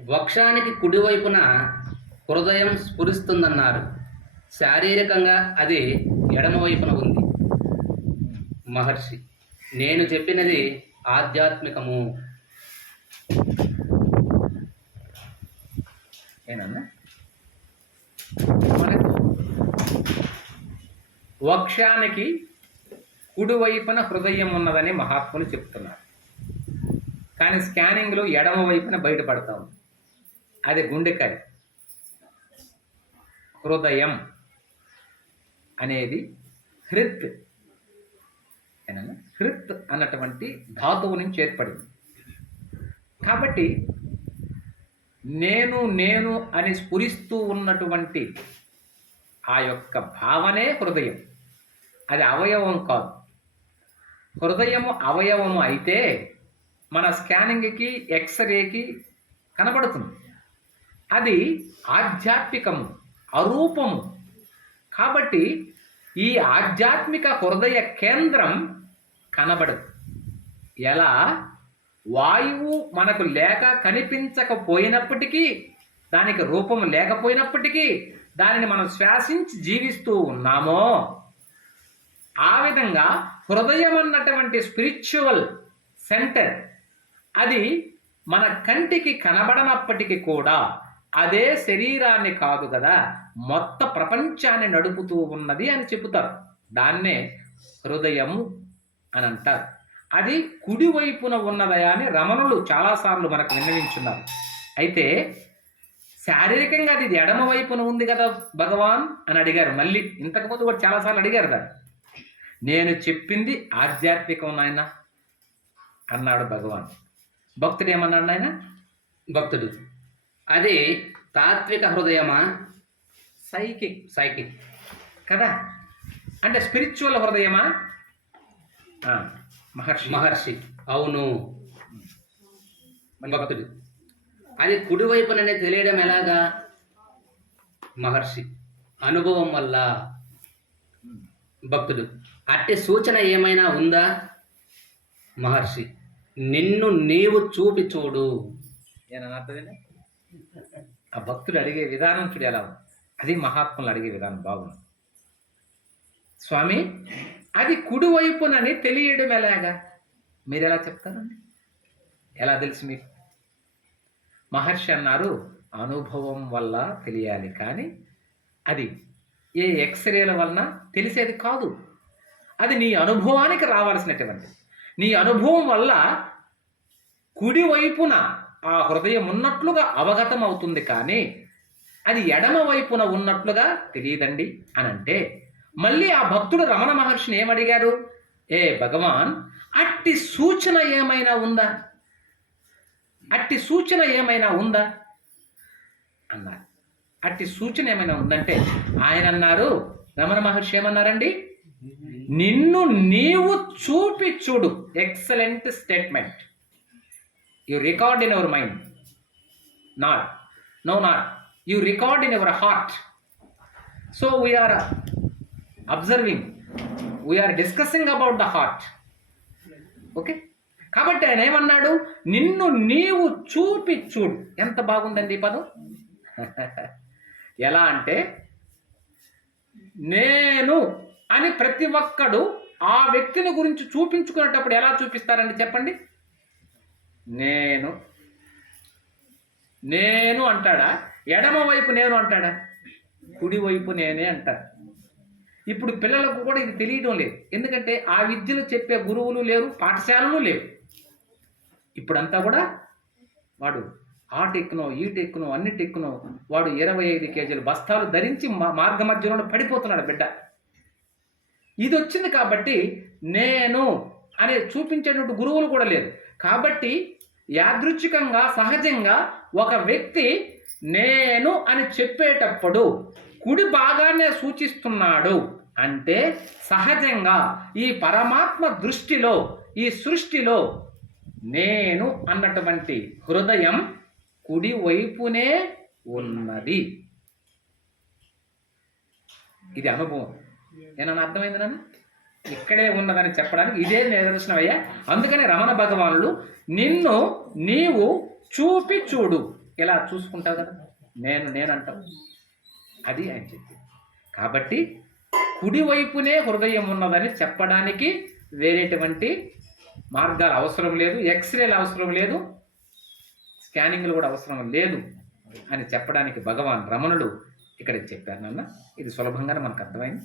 వక్షానికి కుడివైపున హృదయం స్ఫురిస్తుందన్నారు. శారీరకంగా అది ఎడమవైపున ఉంది. మహర్షి నేను చెప్పినది ఆధ్యాత్మికము. ఏనన్నా? మనకు వక్షానికి కుడివైపున హృదయం ఉన్నదని మహాత్ములు చెప్తున్నారు. కానీ స్కానింగ్లో ఎడమ వైపున బయటపడతా ఉంది అది గుండెకాయ. హృదయం అనేది హృత్. హృత్ అన్నటువంటి ధాతువు నుంచి ఏర్పడింది. కాబట్టి నేను నేను అని స్ఫురిస్తూ ఉన్నటువంటి ఆ యొక్క భావనే హృదయం. అది అవయవం కాదు. హృదయము అవయవము అయితే మన స్కానింగ్కి ఎక్స్రేకి కనబడుతుంది. అది ఆధ్యాత్మికము అరూపము. కాబట్టి ఈ ఆధ్యాత్మిక హృదయ కేంద్రం కనబడదు. ఎలా? వాయువు మనకు లేక కనిపించకపోయినప్పటికీ దానికి రూపం లేకపోయినప్పటికీ దానిని మనం శ్వాసించి జీవిస్తూ ఉన్నామో ఆ విధంగా హృదయం అన్నటువంటి స్పిరిచువల్ సెంటర్ అది మన కంటికి కనబడనప్పటికీ కూడా అదే శరీరాన్ని కాదు కదా మొత్త ప్రపంచాన్ని నడుపుతూ ఉన్నది అని చెబుతారు. దాన్నే హృదయము అని అంటారు. అది కుడివైపున ఉన్నదయా అని రమణులు చాలాసార్లు మనకు విన్నవించున్నారు. అయితే శారీరకంగా అది ఎడమ వైపున ఉంది కదా భగవాన్ అని అడిగారు. మళ్ళీ ఇంతకుముందు కూడా చాలాసార్లు అడిగారు దాన్ని. నేను చెప్పింది ఆధ్యాత్మికం నాయన అన్నాడు భగవాన్. భక్తుడు ఏమన్నాడు నాయన? భక్తుడు. అది తాత్విక హృదయమా? Psychic psychic. కదా? అంటే స్పిరిచువల్ హృదయమా? మహర్షి. మహర్షి. అవును. భక్తుడు. అది కుడివైపుననే తెలియడం ఎలాగా? మహర్షి. అనుభవం వల్ల. భక్తుడు. అట్టి సూచన ఏమైనా ఉందా? మహర్షి. నిన్ను నీవు చూపి చూడు. ఏనన్నా అర్థమైందా? ఆ భక్తుడు అడిగే విధానం చూడు ఎలా ఉంది? అది మహాత్ములు అడిగే విధానం బాగుంది. స్వామి అది కుడివైపునని తెలియడం ఎలాగా? మీరు ఎలా చెప్తారండి ఎలా తెలుసు మీకు? మహర్షి అన్నారు అనుభవం వల్ల తెలియాలి కానీ అది ఏ ఎక్స్రేల వలన తెలిసేది కాదు. అది నీ అనుభవానికి రావాల్సినటువంటి నీ అనుభవం వల్ల కుడివైపున ఆ హృదయం ఉన్నట్లుగా అవగతం అవుతుంది కానీ అది ఎడమ వైపున ఉన్నట్లుగా తెలియదండి అని అంటే మళ్ళీ ఆ భక్తుడు రమణ మహర్షిని ఏమడిగారు ఏ భగవాన్ అట్టి సూచన ఏమైనా ఉందా? అట్టి సూచన ఏమైనా ఉందా? అన్నారు. అట్టి సూచన ఏమైనా ఉందంటే ఆయన అన్నారు రమణ మహర్షి ఏమన్నారండి? నిన్ను నీవు చూపి చూడు. Excellent statement you record in our mind not no not you record in our heart so we are observing we are discussing about the heart okay కాబట్టి ఆయన ఏమన్నాడు? నిన్ను నీవు చూపి చూడు ఎంత బాగుందండి ఈ పదం? ఎలా అంటే నేను అని ప్రతి ఒక్కడు ఆ వ్యక్తిని గురించి చూపించుకునేటప్పుడు ఎలా చూపిస్తారండి చెప్పండి? నేను నేను అంటాడా? ఎడమ వైపు నేను అంటాడా? కుడివైపు నేనే అంటారు ఇప్పుడు పిల్లలకు కూడా ఇది తెలియడం లేదు. ఎందుకంటే ఆ విద్యలు చెప్పే గురువులు లేరు పాఠశాలలు లేవు. ఇప్పుడంతా కూడా వాడు ఆ టెక్నో ఈ టెక్నో అన్ని టెక్నో వాడు ఇరవై ఐదు కేజీలు బస్తాలు ధరించి మా మార్గ మధ్యలో పడిపోతున్నాడు బిడ్డ. ఇది వచ్చింది కాబట్టి నేను అనే చూపించేటువంటి గురువులు కూడా లేరు. కాబట్టి యాదృచ్ఛికంగా సహజంగా ఒక వ్యక్తి నేను అని చెప్పేటప్పుడు కుడి భాగాన్నే సూచిస్తున్నాడు. అంటే సహజంగా ఈ పరమాత్మ దృష్టిలో ఈ సృష్టిలో నేను అన్నటువంటి హృదయం కుడి వైపునే ఉన్నది. ఇది అనుభవం. ఏమన్నా అర్థమైంది నన్ను? ఇక్కడే ఉన్నదని చెప్పడానికి ఇదే నిదర్శనం అయ్యా. అందుకని రమణ భగవానుడు నిన్ను నీవు చూపి చూడు. ఇలా చూసుకుంటావు కదా. నేను నేనంటావు. అది ఆయన చెప్పింది. కాబట్టి కుడివైపునే హృదయం ఉన్నదని చెప్పడానికి వేరేటువంటి మార్గాలు అవసరం లేదు. ఎక్స్రేలు అవసరం లేదు. స్కానింగ్లు కూడా అవసరం లేదు అని చెప్పడానికి భగవాన్ రమణుడు ఇక్కడ చెప్పారు నాన్న. ఇది సులభంగానే మనకు అర్థమైంది.